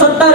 70